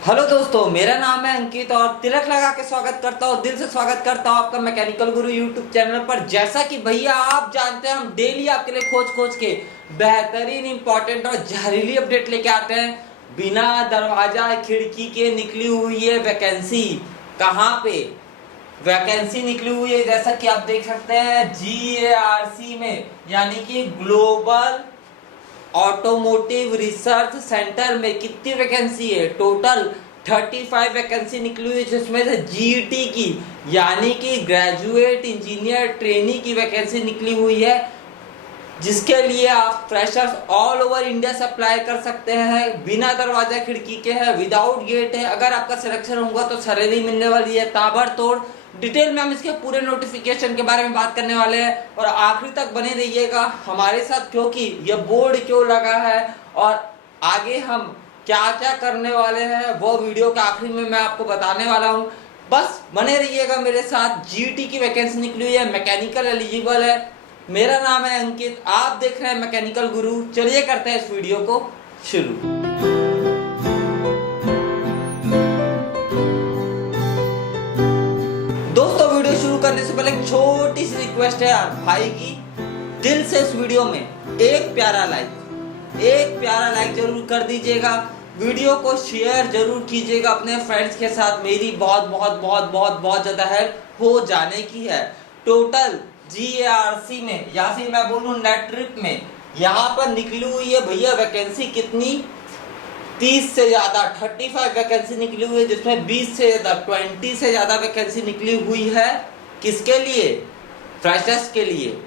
Hello दोस्तों, मेरा नाम है अंकित और तिलक लगा के स्वागत करता हूँ, दिल से स्वागत करता हूँ आपका मैकेनिकल गुरु यूट्यूब चैनल पर। जैसा कि भैया आप जानते हैं, हम डेली आपके लिए खोज खोज के बेहतरीन, इंपॉर्टेंट और जहरीली अपडेट लेके आते हैं। बिना दरवाजा खिड़की के निकली हुई है वैकेंसी। कहाँ पे वैकेंसी निकली हुई है? जैसा कि आप देख सकते हैं GARC में, यानी कि ग्लोबल ऑटोमोटिव रिसर्च सेंटर में कितनी वैकेंसी है? टोटल 35 वैकेंसी निकली हुई है, जिसमें से GET की यानी कि ग्रेजुएट इंजीनियर ट्रेनी की वैकेंसी निकली हुई है, जिसके लिए आप फ्रेशर्स ऑल ओवर इंडिया से अप्लाई कर सकते हैं। बिना दरवाजा खिड़की के है, विदाउट गेट है। अगर आपका सिलेक्शन होगा तो सैलरी मिलने वाली है ताबड़तोड़। डिटेल में हम इसके पूरे नोटिफिकेशन के बारे में बात करने वाले हैं और आखिरी तक बने रहिएगा हमारे साथ, क्योंकि यह बोर्ड क्यों लगा है और आगे हम क्या क्या करने वाले हैं वो वीडियो के आखिरी में मैं आपको बताने वाला हूं। बस बने रहिएगा मेरे साथ। GET की वैकेंसी निकली हुई है, मैकेनिकल एलिजिबल है। मेरा नाम है अंकित, आप देख रहे हैं मैकेनिकल गुरु। चलिए करते हैं इस वीडियो को शुरू। दोस्तों, वीडियो शुरू करने से पहले एक छोटी सी रिक्वेस्ट है यार भाई की, दिल से इस वीडियो में एक प्यारा लाइक जरूर कर दीजिएगा। वीडियो को शेयर जरूर कीजिएगा अपने फ्रेंड्स के साथ। मेरी बहुत बहुत बहुत बहुत बहुत ज्यादा हेल्प हो जाने की है। टोटल GARC में या फिर मैं बोलूं नेट ट्रिप में यहाँ पर निकली हुई है भैया वैकेंसी कितनी? 30 से ज्यादा 35 वैकेंसी निकली हुई है, जिसमें 20 से ज्यादा 20 से ज्यादा वैकेंसी निकली हुई है। किसके लिए? फ्रेशर्स के लिए।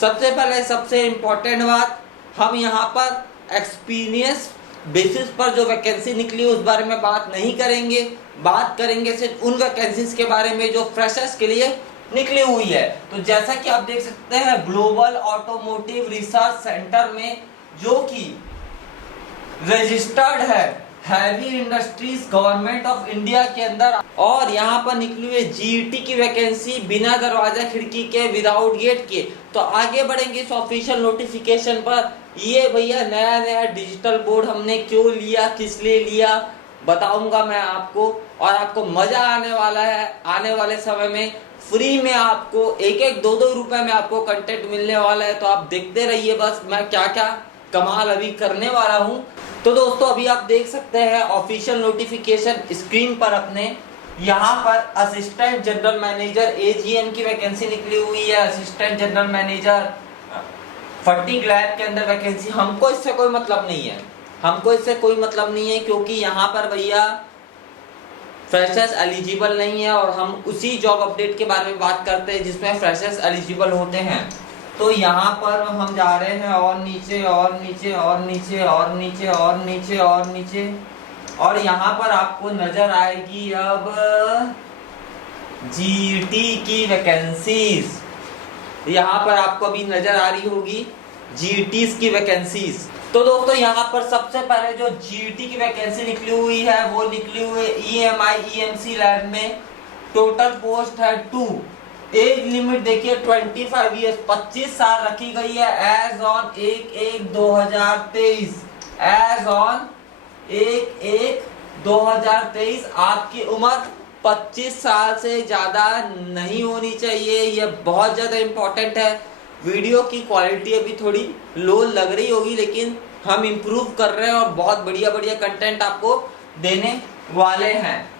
सबसे पहले सबसे इम्पोर्टेंट बात, हम यहाँ पर एक्सपीरियंस बेसिस पर जो वैकेंसी निकली है उस बारे में बात नहीं करेंगे। बात करेंगे सिर्फ उन वैकेंसीज के बारे में जो फ्रेशर्स के लिए निकली हुई है। तो जैसा कि आप देख सकते हैं, ग्लोबल ऑटोमोटिव रिसर्च सेंटर में, जो कि रजिस्टर्ड है heavy industries government of India के अंदर, और यहाँ पर निकली हुई GET की वैकेंसी बिना दरवाजा खिड़की के, विदाउट गेट के। तो आगे बढ़ेंगे इस ऑफिशियल नोटिफिकेशन पर। ये भैया नया नया डिजिटल बोर्ड हमने क्यों लिया, किस लिए लिया, बताऊंगा मैं आपको। और आपको मजा आने वाला है। आने वाले समय में फ्री में आपको एक दो रुपए में आपको कंटेंट मिलने वाला है। तो आप देखते रहिए बस मैं क्या क्या कमाल अभी करने वाला हूँ। तो दोस्तों, अभी आप देख सकते हैं ऑफिशियल नोटिफिकेशन स्क्रीन पर अपने। यहाँ पर असिस्टेंट जनरल मैनेजर AGM की वैकेंसी निकली हुई है। Assistant general manager fatigue lab के अंदर वैकेंसी। हमको इससे कोई मतलब नहीं है, क्योंकि यहाँ पर भैया फ्रेशर्स एलिजिबल नहीं है और हम उसी जॉब अपडेट के बारे में बात करते हैं जिसमें फ्रेशर्स एलिजिबल होते हैं। तो यहाँ पर हम जा रहे हैं और नीचे और नीचे और नीचे और नीचे और नीचे और नीचे, और यहाँ पर आपको नजर आएगी अब GET की वैकेंसीज। यहाँ पर आपको अभी नजर आ रही होगी GETs की वैकेंसीज। तो दोस्तों, यहाँ पर सबसे पहले जो GET की वैकेंसी निकली हुई है वो निकली हुई EMI EMC लैब में। टोटल पोस्ट है 2। एज लिमिट देखिए 25 ईयर्स, 25 साल रखी गई है। एज ऑन 1/1/2023, एज ऑन 1/1/2023 आपकी उम्र 25 साल से ज्यादा नहीं होनी चाहिए। यह बहुत ज्यादा इंपॉर्टेंट है। वीडियो की क्वालिटी अभी थोड़ी लो लग रही होगी, लेकिन हम इम्प्रूव कर रहे हैं और बहुत बढ़िया बढ़िया कंटेंट आपको देने वाले हैं।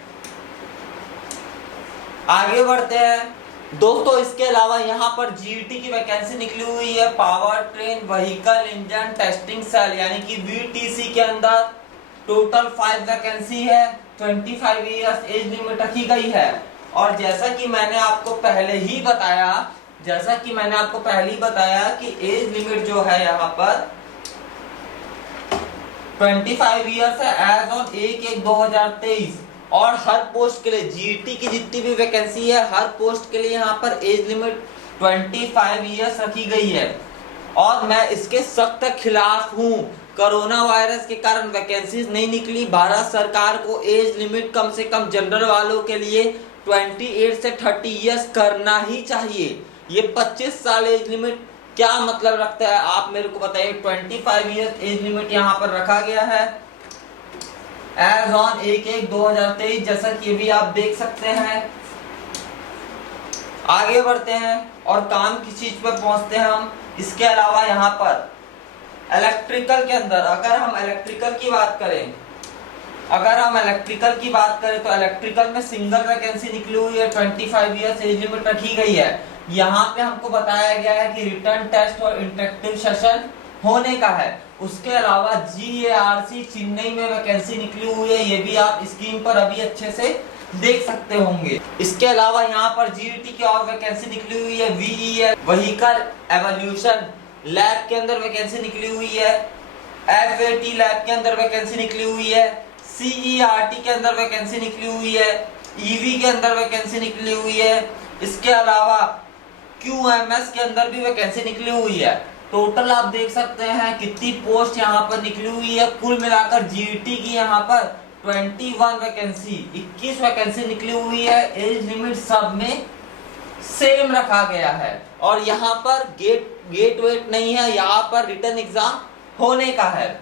आगे बढ़ते हैं दोस्तों। इसके अलावा यहाँ पर GET की वैकेंसी निकली हुई है power train vehicle engine testing cell, यानी कि VTC के अंदर। टोटल 5 वैकेंसी है। 25 ईयर्स एज लिमिट रखी गई है। और जैसा कि मैंने आपको पहले ही बताया कि एज लिमिट जो है यहाँ पर 25 ईयर्स है, एज ऑन 1/1/2023। और हर पोस्ट के लिए GET की जितनी भी वैकेंसी है, हर पोस्ट के लिए यहाँ पर एज लिमिट 25 ईयर्स रखी गई है। और मैं इसके सख्त खिलाफ हूँ। कोरोना वायरस के कारण वैकेंसीज नहीं निकली। भारत सरकार को एज लिमिट कम से कम जनरल वालों के लिए 28 से 30 ईयर्स करना ही चाहिए। ये 25 साल एज लिमिट क्या मतलब रखता है, आप मेरे को बताइए। 25 ईयर्स एज लिमिट यहाँ पर रखा गया है। एज ऑन 1/1/2023, जैसा कि भी आप देख सकते हैं। आगे बढ़ते हैं और काम की चीज पर पहुंचते हैं हम। इसके अलावा यहाँ पर इलेक्ट्रिकल के अंदर अगर हम इलेक्ट्रिकल की बात करें तो इलेक्ट्रिकल में सिंगल वैकेंसी निकली हुई है, 25 ईयर्स एज लिमिट रखी गई है। यहाँ पे हमको बताया गया है कि रिटर्न टेस्ट और इंटरेक्टिव सेशन होने का है। उसके अलावा GARC चेन्नई में वैकेंसी निकली हुई है, ये भी आप स्क्रीन पर अभी अच्छे से देख सकते होंगे। इसके अलावा यहाँ पर GET की और वैकेंसी निकली हुई है। VEL व्हीकल एवोल्यूशन लैब के अंदर वैकेंसी निकली हुई है। FAT लैब के अंदर वैकेंसी निकली हुई है। CERT के अंदर वैकेंसी निकली हुई है। EV के अंदर वैकेंसी निकली हुई है। इसके अलावा QMS के अंदर भी वैकेंसी निकली हुई है। टोटल आप देख सकते हैं कितनी पोस्ट यहाँ पर निकली हुई है। कुल मिलाकर GET की यहाँ पर 21 वैकेंसी 21 वैकेंसी निकली हुई है। एज लिमिट सब में सेम रखा गया है और यहाँ पर गेट वेट नहीं है, यहाँ पर रिटर्न एग्जाम होने का है।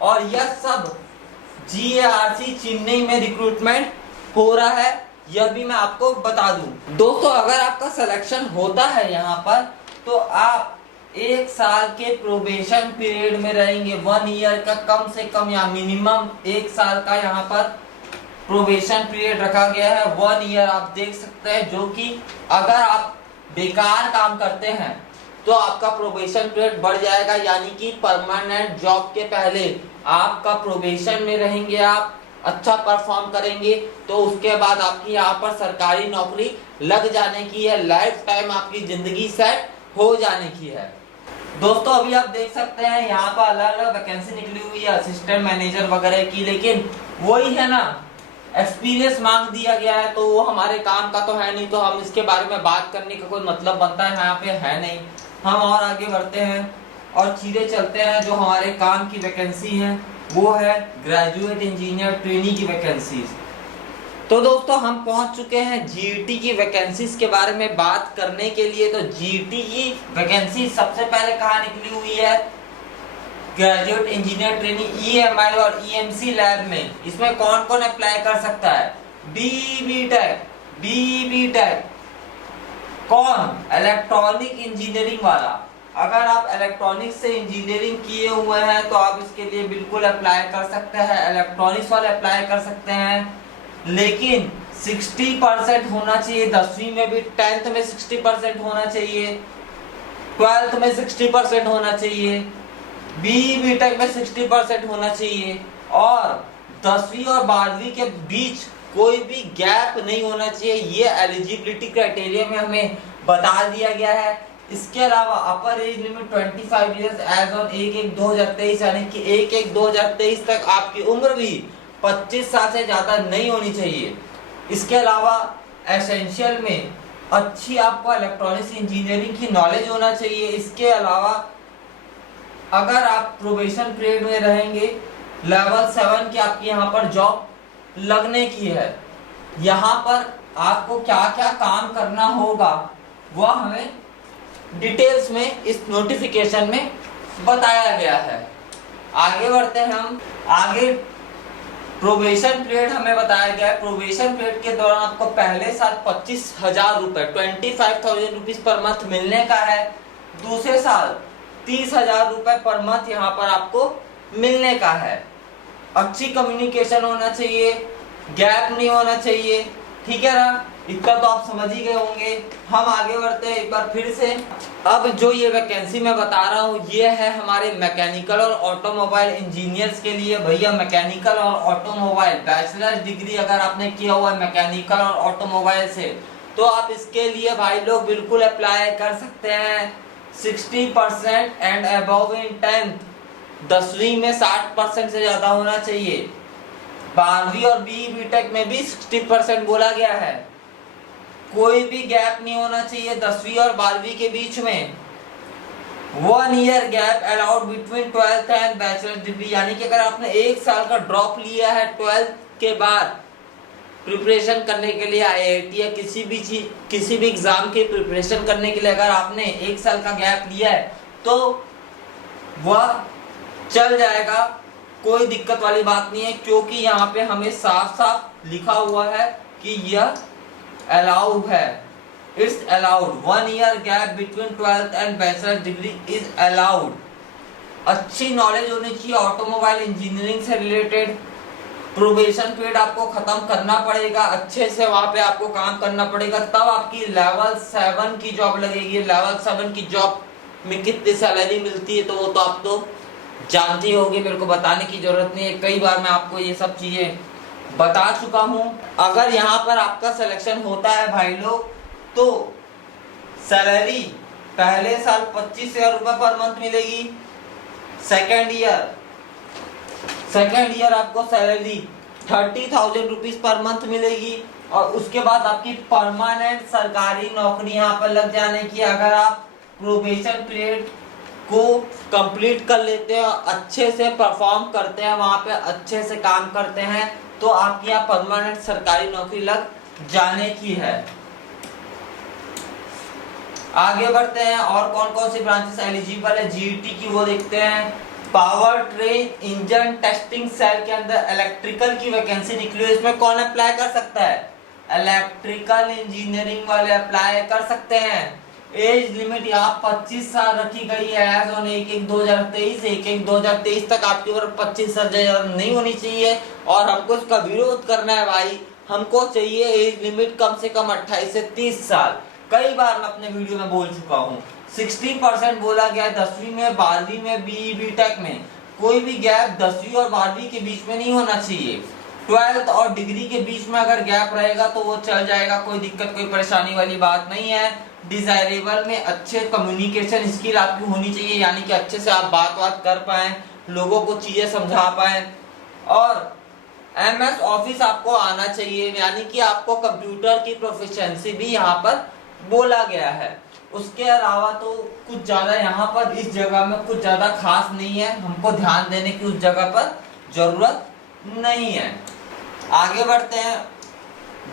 और यह सब GARC चेन्नई में रिक्रूटमेंट हो रहा है, यह भी मैं आपको बता दूं। दोस्तों अगर आपका सिलेक्शन होता है यहाँ पर तो आप 1 साल के प्रोबेशन पीरियड में रहेंगे। 1 ईयर का कम से कम या मिनिमम 1 साल का यहाँ पर प्रोबेशन पीरियड रखा गया है। 1 ईयर आप देख सकते हैं, जो कि अगर आप बेकार काम करते हैं तो आपका प्रोबेशन पीरियड बढ़ जाएगा, यानी कि परमानेंट जॉब के पहले आपका प्रोबेशन में रहेंगे, आप अच्छा परफॉर्म करेंगे तो उसके बाद आपकी यहाँ पर सरकारी नौकरी लग जाने की है। लाइफ टाइम आपकी जिंदगी सेट हो जाने की है। दोस्तों अभी आप देख सकते हैं यहाँ पर अलग अलग वैकेंसी निकली हुई है असिस्टेंट मैनेजर वगैरह की, लेकिन वही है ना, एक्सपीरियंस मांग दिया गया है तो वो हमारे काम का तो है नहीं, तो हम इसके बारे में बात करने का कोई मतलब बनता है यहाँ पे है नहीं। हम और आगे बढ़ते हैं और चीजें चलते हैं। जो हमारे काम की वैकेंसी है वो है ग्रेजुएट इंजीनियर ट्रेनी की वैकेंसी। तो दोस्तों हम पहुंच चुके हैं GET की वैकेंसीज के बारे में बात करने के लिए। तो GET की वैकेंसी सबसे पहले कहाँ निकली हुई है, ग्रेजुएट इंजीनियर ट्रेनी EMI और EMC लैब में। इसमें कौन कौन अप्लाई कर सकता है, BE BTech कौन, इलेक्ट्रॉनिक इंजीनियरिंग वाला। अगर आप इलेक्ट्रॉनिक्स से इंजीनियरिंग किए हुए हैं तो आप इसके लिए बिल्कुल अप्लाई कर सकते हैं, इलेक्ट्रॉनिक्स वाले अप्लाई कर सकते हैं। लेकिन 60% होना चाहिए 10वीं में भी, 10th में 60% होना चाहिए, 12th में 60% होना चाहिए, BE BTech में 60% होना चाहिए और 10वीं और 12वीं के बीच कोई भी गैप नहीं होना चाहिए। ये एलिजिबिलिटी क्राइटेरिया में हमें बता दिया गया है। इसके अलावा upper age limit 25 years as on 1/1/2023, यानी कि 1/1/2023 तक आपकी उम्र भी 25 साल से ज्यादा नहीं होनी चाहिए। इसके अलावा एसेंशियल में अच्छी आपको इलेक्ट्रॉनिक्स इंजीनियरिंग की नॉलेज होना चाहिए। इसके अलावा अगर आप प्रोबेशन पीरियड में रहेंगे, लेवल 7 की आपकी यहाँ पर जॉब लगने की है। यहाँ पर आपको क्या क्या काम करना होगा वह हमें डिटेल्स में इस नोटिफिकेशन में बताया गया है। आगे बढ़ते हैं हम। आगे प्रोबेशन पीरियड हमें बताया गया है। प्रोबेशन पीरियड के दौरान आपको पहले साल 25,000 रुपए 25,000 रुपीज पर मंथ मिलने का है। दूसरे साल 30,000 रुपए पर मंथ यहाँ पर आपको मिलने का है। अच्छी कम्युनिकेशन होना चाहिए, गैप नहीं होना चाहिए, ठीक है ना, इतना तो आप समझ ही गए होंगे। हम आगे बढ़ते हैं एक बार फिर से। अब जो ये वैकेंसी मैं बता रहा हूँ ये है हमारे मैकेनिकल और ऑटोमोबाइल इंजीनियर्स के लिए। भैया मैकेनिकल और ऑटोमोबाइल बैचलर डिग्री अगर आपने किया हुआ है मैकेनिकल और ऑटोमोबाइल से तो आप इसके लिए भाई लोग बिल्कुल अप्लाई कर सकते हैं। 60% एंड अबव इन 10th, 10वीं में 60% से ज्यादा होना चाहिए। 12वीं और BE BTech में भी 60% बोला गया है। कोई भी गैप नहीं होना चाहिए 10वीं और 12वीं के बीच में। 1 year gap allowed between 12th and bachelor degree, यानी कि अगर आपने 1 साल का ड्रॉप लिया है 12th के बाद प्रिपरेशन करने के लिए, IIT या किसी भी एग्जाम की प्रिपरेशन करने के लिए अगर आपने 1 साल का गैप लिया है तो वह चल जाएगा। कोई दिक्कत वाली बात नहीं है, क्योंकि यहाँ पे हमें साफ साफ लिखा हुआ है कि यह अलाउड है। It's allowed 1 year gap between 12th and bachelor degree is allowed. अच्छी नॉलेज होनी चाहिए ऑटोमोबाइल इंजीनियरिंग से रिलेटेड। प्रोबेशन पीरियड आपको खत्म करना पड़ेगा, अच्छे से वहां पे आपको काम करना पड़ेगा, तब आपकी लेवल 7 की जॉब लगेगी। लेवल 7 की जॉब में कितनी सैलरी मिलती है तो वो तो आप तो जानती होगी, मेरे को बताने की जरूरत नहीं है, कई बार मैं आपको ये सब चीजें बता चुका हूं। अगर यहाँ पर आपका सिलेक्शन होता है भाई लोग, तो सैलरी पहले साल 25,000 रुपए पर मंथ मिलेगी। सेकेंड ईयर आपको सैलरी 30,000 रुपीज पर मंथ मिलेगी। और उसके बाद आपकी परमानेंट सरकारी नौकरी यहाँ पर लग जाने की, अगर आप प्रोबेशन पीरियड को कंप्लीट कर लेते हैं, अच्छे से परफॉर्म करते हैं, वहां पे अच्छे से काम करते हैं, तो आपकी यहाँ परमानेंट सरकारी नौकरी लग जाने की है। आगे बढ़ते हैं, और कौन कौन सी ब्रांचेस एलिजिबल है जीईटी की वो देखते हैं। Power train engine testing cell के अंदर इलेक्ट्रिकल की वैकेंसी निकली है, इसमें कौन अप्लाई कर सकता है? इलेक्ट्रिकल इंजीनियरिंग वाले अप्लाई कर सकते हैं। एज लिमिट यहाँ 25 साल रखी गई है एज ऑन 1/1/2023। 1/1/2023 तक आपकी उम्र 25 साल नहीं होनी चाहिए, और हमको इसका विरोध करना है भाई। हमको चाहिए एज लिमिट कम से कम 28 से 30 साल। कई बार मैं अपने वीडियो में बोल चुका हूँ, 60% बोला गया है 10वीं में, 12वीं में, बीई बीटेक में। कोई भी गैप 10वीं और 12वीं के बीच में नहीं होना चाहिए। 12th और डिग्री के बीच में अगर गैप रहेगा तो वो चल जाएगा, कोई दिक्कत कोई परेशानी वाली बात नहीं है। डिजायरेबल में अच्छे कम्युनिकेशन स्किल आपकी होनी चाहिए, यानी कि अच्छे से आप बात कर पाए, लोगों को चीजें समझा पाए। और एमएस ऑफिस आपको आना चाहिए, यानी कि आपको कंप्यूटर की प्रोफिशिएंसी भी यहाँ पर बोला गया है। उसके अलावा तो कुछ ज्यादा यहाँ पर इस जगह में कुछ ज्यादा खास नहीं है, हमको ध्यान देने की उस जगह पर जरूरत नहीं है। आगे बढ़ते हैं,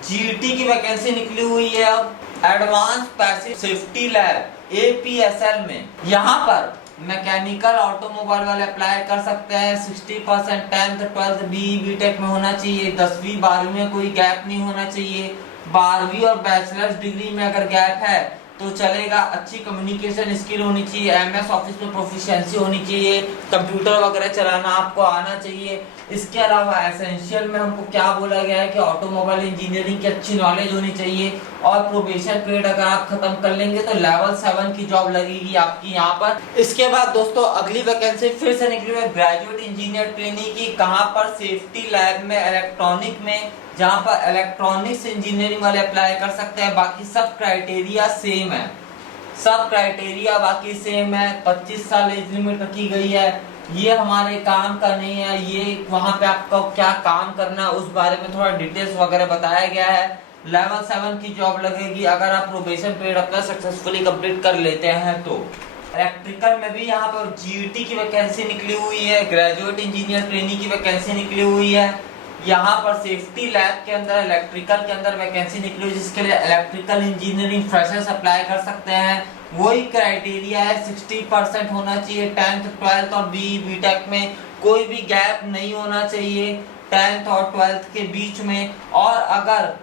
जीईटी की वैकेंसी निकली हुई है अब एडवांस पैसिव सेफ्टी लैब एपीएसएल में। यहाँ पर मैकेनिकल ऑटोमोबाइल वाले अप्लाई कर सकते हैं। 60% 10th 12th बीई बीटेक में होना चाहिए, 10वीं 12वीं में कोई गैप नहीं होना चाहिए। 12वीं और बैचलर्स डिग्री में अगर गैप है तो चलेगा। अच्छी कम्युनिकेशन स्किल होनी चाहिए, एमएस ऑफिस में प्रोफिशिएंसी होनी चाहिए, कंप्यूटर वगैरह चलाना आपको आना चाहिए। इसके अलावा एसेंशियल में हमको क्या बोला गया है कि ऑटोमोबाइल इंजीनियरिंग की अच्छी नॉलेज होनी चाहिए, और प्रोबेशन पीरियड अगर आप खत्म कर लेंगे तो लेवल 7 की जॉब लगेगी आपकी यहाँ पर। इसके बाद दोस्तों अगली वैकेंसी फिर से निकली है ग्रेजुएट इंजीनियर ट्रेनिंग की। कहाँ पर? सेफ्टी लैब में, इलेक्ट्रॉनिक में, जहाँ पर इलेक्ट्रॉनिक्स इंजीनियरिंग वाले अप्लाई कर सकते हैं। बाकी सब क्राइटेरिया सेम है, सब क्राइटेरिया बाकी सेम है। 25 साल एज लिमिट रखी गई है। ये हमारे काम का नहीं है, ये वहां पे आपको क्या काम करना है उस बारे में थोड़ा डिटेल्स वगैरह बताया गया है। लेवल 7 की जॉब लगेगी अगर आप प्रोबेशन पीरियड अपना सक्सेसफुली कंप्लीट कर लेते हैं तो। इलेक्ट्रिकल में भी यहाँ पर जीईटी की वैकेंसी निकली हुई है, ग्रेजुएट इंजीनियर ट्रेनिंग की वैकेंसी निकली हुई है। यहाँ पर सेफ्टी लैब के अंदर इलेक्ट्रिकल के अंदर वैकेंसी निकली हुई, जिसके लिए इलेक्ट्रिकल इंजीनियरिंग फ्रेशर्स अप्लाई कर सकते हैं। वही क्राइटेरिया है, 60% होना चाहिए 10th 12th और बीई बीटेक में, कोई भी गैप नहीं होना चाहिए 10th और 12th के बीच में। और अगर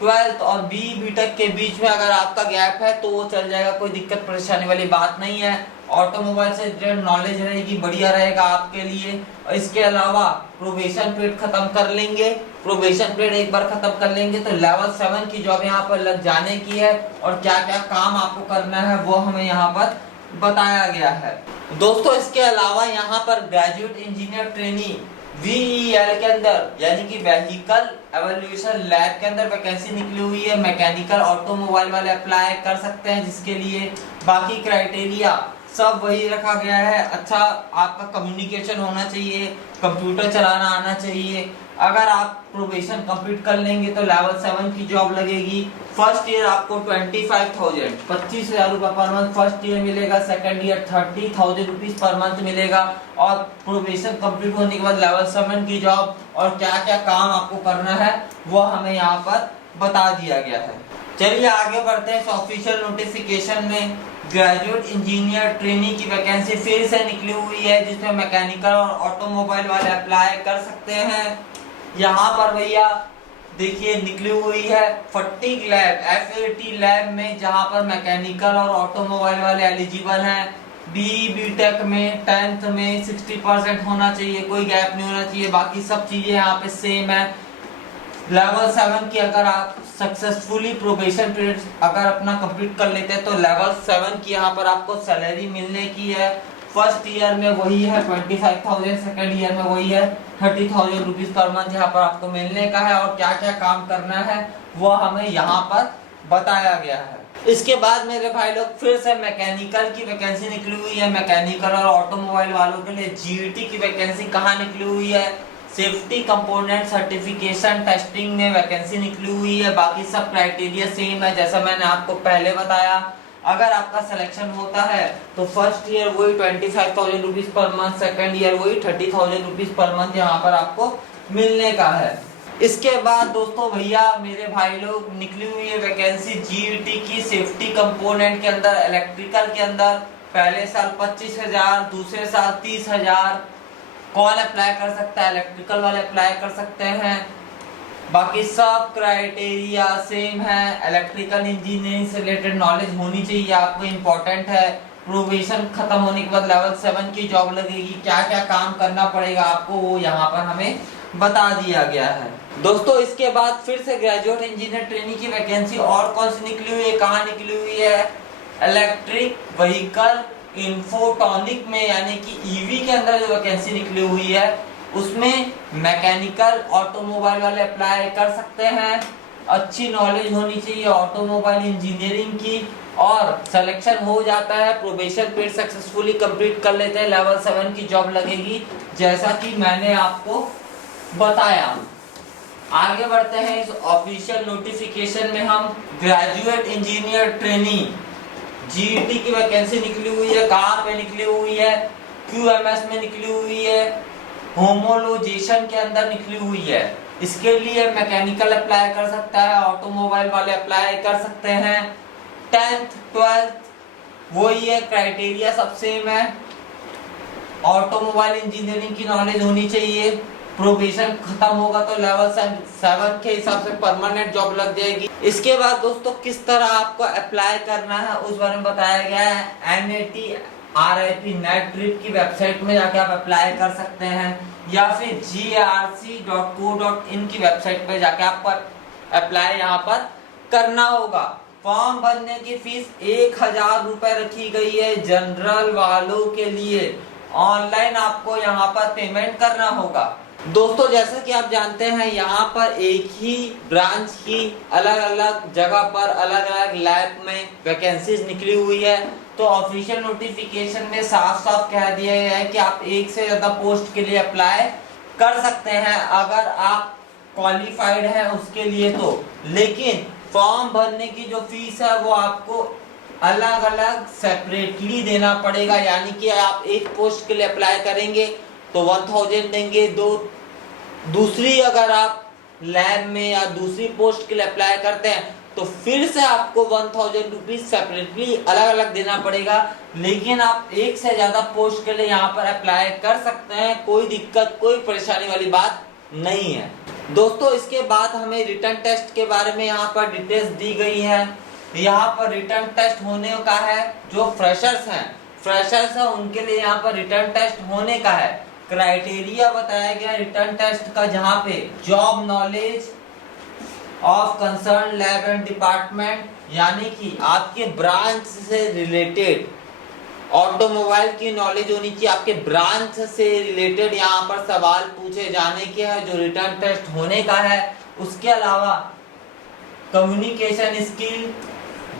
12th और बीई बीटेक के बीच में अगर आपका गैप है तो वो चल जाएगा, कोई दिक्कत परेशानी वाली बात नहीं है। ऑटोमोबाइल से रिलेटेड नॉलेज रहेगी, बढ़िया रहेगा आपके लिए। और इसके अलावा प्रोबेशन पीरियड खत्म कर लेंगे, प्रोबेशन पीरियड एक बार खत्म कर लेंगे तो लेवल 7 की जॉब यहाँ पर लग जाने की है। और क्या क्या काम आपको करना है वो हमें यहाँ पर बताया गया है। दोस्तों इसके अलावा यहाँ पर ग्रेजुएट इंजीनियर ट्रेनी VEL के अंदर, यानी कि व्हीकल एवोल्यूशन लैब के अंदर वैकेंसी निकली हुई है। मैकेनिकल ऑटोमोबाइल वाले अप्लाई कर सकते हैं, जिसके लिए बाकी क्राइटेरिया सब वही रखा गया है। अच्छा आपका कम्युनिकेशन होना चाहिए, कंप्यूटर चलाना आना चाहिए। अगर आप प्रोबेशन कंप्लीट कर लेंगे तो लेवल 7 की जॉब लगेगी। फर्स्ट ईयर आपको 25,000 रुपए पर मंथ फर्स्ट ईयर मिलेगा। Second year 30,000 rupees per month मिलेगा। और प्रोबेशन कंप्लीट होने के बाद लेवल 7 की जॉब और क्या क्या काम आपको करना है वो हमें यहाँ पर बता दिया गया है। चलिए आगे बढ़ते हैं। ऑफिशियल नोटिफिकेशन में ग्रेजुएट इंजीनियर ट्रेनी की वैकेंसी फिर से निकली हुई है, जिसमें मैकेनिकल और ऑटोमोबाइल वाले अप्लाई कर सकते हैं। यहाँ पर भैया देखिए निकली हुई है फटीक लैब FAT लैब में, जहाँ पर मैकेनिकल और ऑटोमोबाइल वाले एलिजिबल हैं। BTech में 10th में 60% होना चाहिए, कोई गैप नहीं होना चाहिए। बाकी सब चीजें यहाँ पे सेम है। लेवल 7 की अगर आप सक्सेसफुली प्रोबेशन पीरियड अगर अपना कंप्लीट कर लेते हैं तो लेवल 7 की यहाँ पर आपको सैलरी मिलने की है। फर्स्ट ईयर में वही है 25,000, सेकेंड ईयर में वही है 30,000 रुपीज पर मंथ यहाँ पर आपको मिलने का है। और क्या क्या काम करना है वो हमें यहाँ पर बताया गया है। इसके बाद मेरे भाई लोग फिर से मैकेनिकल की वैकेंसी निकली हुई है। मैकेनिकल और ऑटोमोबाइल वालों के लिए GET की वैकेंसी कहाँ निकली हुई है, सेफ्टी कंपोनेंट सर्टिफिकेशन टेस्टिंग में वैकेंसी निकली हुई है। बाकी सब क्राइटेरिया सेम है जैसा मैंने आपको पहले बताया। अगर आपका सिलेक्शन होता है तो फर्स्ट ईयर वही 25,000 rupees per month, second year वही 30,000 रुपीज पर मंथ यहाँ पर आपको मिलने का है। इसके बाद दोस्तों भैया मेरे भाई लोग निकली हुई है वैकेंसी GET की सेफ्टी कंपोनेंट के अंदर, इलेक्ट्रिकल के अंदर। पहले साल 25,000, दूसरे साल 30,000। कौन अप्लाई कर सकता है? इलेक्ट्रिकल वाले अप्लाई कर सकते हैं। बाकी सब क्राइटेरिया सेम है। इलेक्ट्रिकल इंजीनियरिंग से रिलेटेड नॉलेज होनी चाहिए आपको, इम्पोर्टेंट है। प्रोबेशन खत्म होने के बाद लेवल 7 की जॉब लगेगी। क्या क्या काम करना पड़ेगा आपको वो यहाँ पर हमें बता दिया गया है। दोस्तों इसके बाद फिर से ग्रेजुएट इंजीनियर ट्रेनी की वैकेंसी और कौन सी निकली हुई है, कहाँ निकली हुई है? इलेक्ट्रिक व्हीकल इंफोटॉनिक में, यानी कि EV के अंदर जो वैकेंसी निकली हुई है उसमें मैकेनिकल ऑटोमोबाइल वाले अप्लाई कर सकते हैं। अच्छी नॉलेज होनी चाहिए ऑटोमोबाइल इंजीनियरिंग की, और सिलेक्शन हो जाता है, प्रोबेशन पीरियड सक्सेसफुली कंप्लीट कर लेते हैं, लेवल 7 की जॉब लगेगी जैसा कि मैंने आपको बताया। आगे बढ़ते हैं इस ऑफिशियल नोटिफिकेशन में। हम ग्रेजुएट इंजीनियर ट्रेनी GET की वैकेंसी निकली हुई है। कहाँ पे निकली हुई है? QMS में निकली हुई है, होमोलोजेशन के अंदर निकली हुई है। इसके लिए मैकेनिकल अप्लाई कर सकता है, ऑटोमोबाइल वाले अप्लाई कर सकते हैं। 10th 12th वही है, क्राइटेरिया सब सेम है। ऑटोमोबाइल इंजीनियरिंग की नॉलेज होनी चाहिए। प्रोबेशन खत्म होगा तो लेवल 7 के हिसाब से परमानेंट जॉब लग जाएगी। इसके बाद दोस्तों किस तरह आपको अप्लाई करना है उस बारे में बताया गया है। NAT RIP नेट ड्रिप की वेबसाइट में जाके आप अप्लाई कर सकते हैं, या फिर grc.co.in की वेबसाइट पे जाके आपको अप्लाई यहाँ पर करना होगा। फॉर्म भरने की फीस 1,000 रुपए रखी गई है जनरल वालों के लिए। ऑनलाइन आपको यहाँ पर पेमेंट करना होगा। दोस्तों जैसा कि आप जानते हैं यहाँ पर एक ही ब्रांच की अलग अलग जगह पर अलग अलग लैब में वैकेंसीज निकली हुई है। तो ऑफिशियल नोटिफिकेशन में साफ साफ कह दिया गया है कि आप एक से ज्यादा पोस्ट के लिए अप्लाई कर सकते हैं अगर आप क्वालिफाइड हैं उसके लिए तो। लेकिन फॉर्म भरने की जो फीस है वो आपको अलग अलग सेपरेटली देना पड़ेगा। यानी कि आप एक पोस्ट के लिए अप्लाई करेंगे तो 1,000 देंगे। दूसरी अगर आप लैब में या दूसरी पोस्ट के लिए अप्लाई करते हैं तो फिर से आपको 1,000 रुपीज सेपरेटली अलग अलग देना पड़ेगा। लेकिन आप एक से ज्यादा पोस्ट के लिए यहाँ पर अप्लाई कर सकते हैं, कोई दिक्कत कोई परेशानी वाली बात नहीं है। दोस्तों इसके बाद हमें रिटन टेस्ट के बारे में यहाँ पर डिटेल्स दी गई है। यहाँ पर रिटन टेस्ट होने का है, जो फ्रेशर्स हैं उनके लिए यहाँ पर रिटन टेस्ट होने का है। क्राइटेरिया बताया गया रिटर्न टेस्ट का, जहां पे job knowledge of concern lab and department, यानी कि आपके ब्रांच से रिलेटेड ऑटोमोबाइल की नॉलेज होनी चाहिए, आपके ब्रांच से रिलेटेड यहाँ पर सवाल पूछे जाने के हैं जो रिटर्न टेस्ट होने का है। उसके अलावा कम्युनिकेशन स्किल,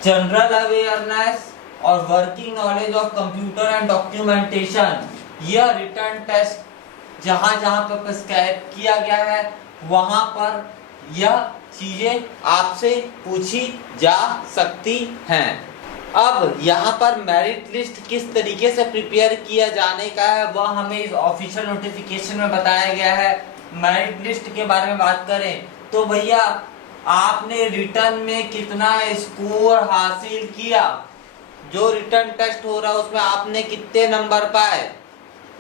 जनरल अवेयरनेस और working knowledge of computer and documentation, यह रिटर्न टेस्ट जहां जहां पर प्रिस्क्राइब किया गया है वहां पर यह चीजें आपसे पूछी जा सकती हैं। अब यहाँ पर मेरिट लिस्ट किस तरीके से प्रिपेयर किया जाने का है वह हमें इस ऑफिशियल नोटिफिकेशन में बताया गया है। मेरिट लिस्ट के बारे में बात करें तो भैया आपने रिटर्न में कितना स्कोर हासिल किया जो रिटर्न टेस्ट हो रहा है उसमें आपने कितने नंबर पाए।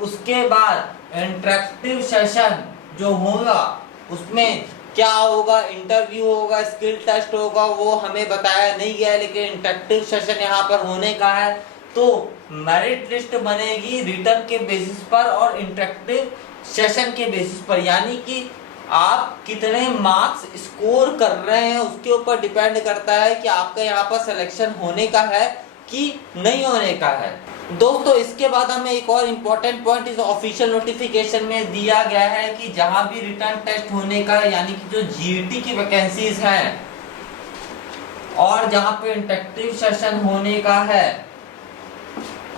उसके बाद इंटरेक्टिव सेशन जो होगा उसमें क्या होगा, इंटरव्यू होगा, स्किल टेस्ट होगा, वो हमें बताया नहीं गया है, लेकिन इंटरेक्टिव सेशन यहाँ पर होने का है। तो मेरिट लिस्ट बनेगी रिटर्न के बेसिस पर और इंटरेक्टिव सेशन के बेसिस पर, यानी कि आप कितने मार्क्स स्कोर कर रहे हैं उसके ऊपर डिपेंड करता है कि आपका यहाँ पर सिलेक्शन होने का है कि नहीं होने का है। दोस्तों इसके बाद हमें एक और इम्पोर्टेंट पॉइंट इस ऑफिशियल नोटिफिकेशन में दिया गया है कि जहां भी रिटर्न टेस्ट होने का है, यानी कि जो जीईटी की वैकेंसीज हैं और जहां पे इंटरेक्टिव सेशन होने का है,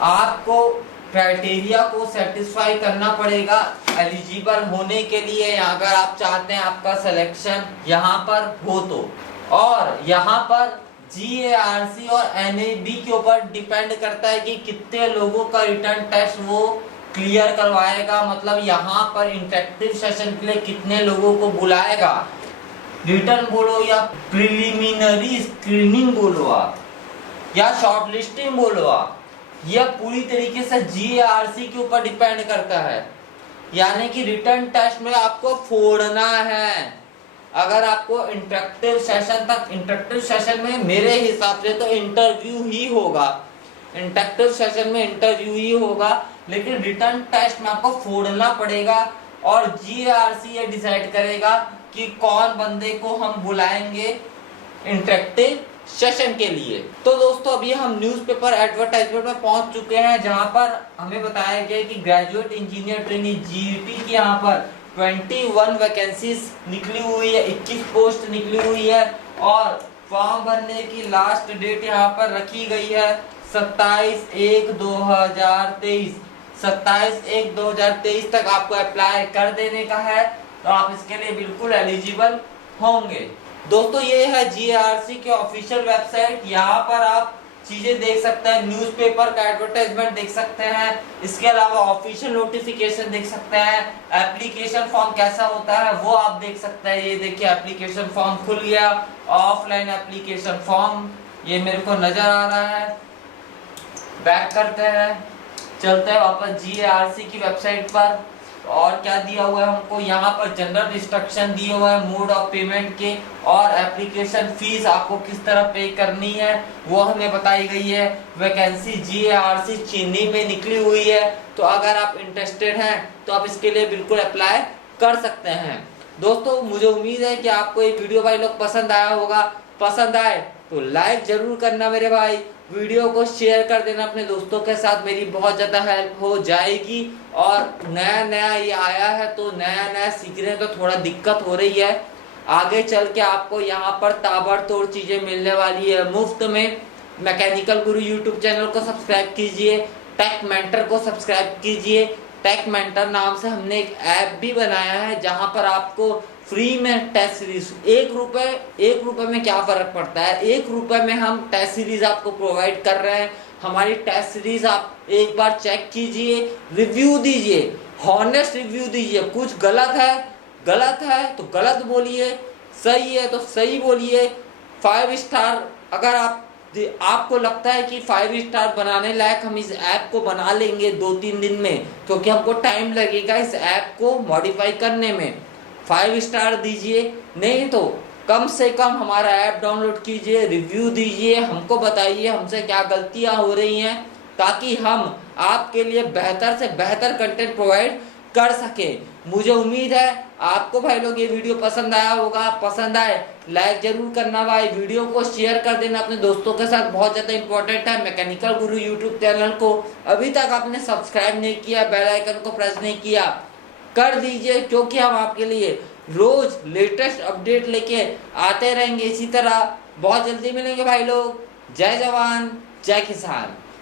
आपको क्राइटेरिया को सेटिस्फाई करना पड़ेगा एलिजिबल होने के लिए, अगर आप चाहते हैं आपका सिलेक्शन यहाँ पर हो तो। और यहाँ पर GARC और NAB के ऊपर डिपेंड करता है कि कितने लोगों का रिटर्न टेस्ट वो क्लियर करवाएगा, मतलब यहाँ पर इंटरेक्टिव सेशन के लिए कितने लोगों को बुलाएगा। रिटर्न बोलो या प्रिलिमिनरी स्क्रीनिंग बोलो आप या शॉर्टलिस्टिंग बोलो आप, यह पूरी तरीके से GARC के ऊपर डिपेंड करता है। यानी कि रिटर्न टेस्ट में आपको फोड़ना है। अगर आपको इंटरेक्टिव सेशन में मेरे हिसाब से तो इंटरव्यू ही होगा, इंटरेक्टिव सेशन में इंटरव्यू ही होगा, लेकिन रिटर्न टेस्ट में आपको फोड़ना पड़ेगा और GARC ये डिसाइड करेगा कि कौन बंदे को हम बुलाएंगे इंटरेक्टिव सेशन के लिए। तो दोस्तों अभी हम न्यूज़पेपर एडवर्टाइजमेंट में पहुंच चुके हैं, जहां पर हमें बताया गया कि ग्रेजुएट इंजीनियर ट्रेनी GET की यहाँ पर 21 वैकेंसीज निकली हुई है, 21 पोस्ट निकली हुई है और फॉर्म भरने की लास्ट डेट यहाँ पर रखी गई है 27/1/2023। 27/1/2023 तक आपको अप्लाई कर देने का है, तो आप इसके लिए बिल्कुल एलिजिबल होंगे। दोस्तों ये है GARC के ऑफिशियल वेबसाइट, यहाँ पर आप चीजें देख सकते हैं, न्यूज़पेपर का एडवर्टाइजमेंट देख सकते हैं, इसके अलावा ऑफिशियल नोटिफिकेशन देख सकते हैं, एप्लीकेशन फॉर्म कैसा होता है वो आप देख सकते हैं। ये देखिए एप्लीकेशन फॉर्म खुल गया, ऑफलाइन एप्लीकेशन फॉर्म ये मेरे को नजर आ रहा है। बैक करते हैं, चलते हैं वापस GARC की वेबसाइट पर। और क्या दिया हुआ है हमको, यहाँ पर जनरल इंस्ट्रक्शन दिए हुआ है मोड ऑफ पेमेंट के, और एप्लीकेशन फीस आपको किस तरह पे करनी है वो हमें बताई गई है। वैकेंसी GARC चेन्नई में निकली हुई है, तो अगर आप इंटरेस्टेड हैं तो आप इसके लिए बिल्कुल अप्लाई कर सकते हैं। दोस्तों मुझे उम्मीद है कि आपको ये वीडियो भाई लोग पसंद आया होगा। पसंद आए तो लाइक जरूर करना मेरे भाई, वीडियो को शेयर कर देना अपने दोस्तों के साथ, मेरी बहुत ज़्यादा हेल्प हो जाएगी। और नया ये आया है तो नया सीखने तो थोड़ा दिक्कत हो रही है, आगे चल के आपको यहाँ पर ताबड़तोड़ चीज़ें मिलने वाली है मुफ्त में। मैकेनिकल गुरु यूट्यूब चैनल को सब्सक्राइब कीजिए, टेक मेंटर को सब्सक्राइब कीजिए। टेक मेंटर नाम से हमने एक ऐप भी बनाया है, जहाँ पर आपको फ्री में टेस्ट सीरीज 1 रुपए में क्या फर्क पड़ता है, 1 रुपए में हम टेस्ट सीरीज आपको प्रोवाइड कर रहे हैं। हमारी टेस्ट सीरीज आप एक बार चेक कीजिए, रिव्यू दीजिए, हॉनेस्ट रिव्यू दीजिए। कुछ गलत है तो गलत बोलिए, सही है तो सही बोलिए। 5 स्टार अगर आपको लगता है कि 5 स्टार बनाने लायक हम इस ऐप को बना लेंगे 2-3 दिन में, क्योंकि हमको टाइम लगेगा इस ऐप को मॉडिफाई करने में, 5 स्टार दीजिए। नहीं तो कम से कम हमारा ऐप डाउनलोड कीजिए, रिव्यू दीजिए, हमको बताइए हमसे क्या गलतियां हो रही हैं, ताकि हम आपके लिए बेहतर से बेहतर कंटेंट प्रोवाइड कर सके। मुझे उम्मीद है आपको भाई लोग ये वीडियो पसंद आया होगा। पसंद आए लाइक जरूर करना भाई, वीडियो को शेयर कर देना अपने दोस्तों के साथ, बहुत ज़्यादा इंपॉर्टेंट है। मैकेनिकल गुरु यूट्यूब चैनल को अभी तक आपने सब्सक्राइब नहीं किया, बेल आइकन को प्रेस नहीं किया, कर दीजिए, क्योंकि हम आपके लिए रोज लेटेस्ट अपडेट लेके आते रहेंगे। इसी तरह बहुत जल्दी मिलेंगे भाई लोग। जय जवान जय किसान।